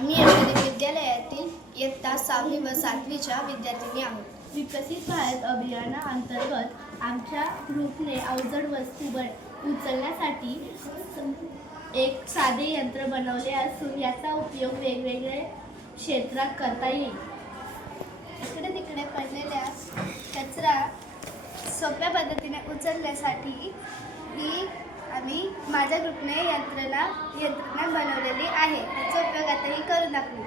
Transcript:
आम्ही यशोदे विद्यालयातील इयत्ता 6वी व 7वीच्या विद्यार्थिनी आहोत। विकसित भारत अभियानाअंतर्गत आमच्या ग्रुपने अवजड वस्तू उचलण्यासाठी एक साधे यंत्र बनवले असून याचा उपयोग वेगवेगळ्या क्षेत्रात करता येईल। इकडे तिकडे पडलेल्या कचरा सोप्या पद्धतीने उचलण्यासाठी आम्ही माझ्या ग्रुपने यंत्रणा बनवलेली आहे। त्याचा उपयोग आताही करू दाखवू।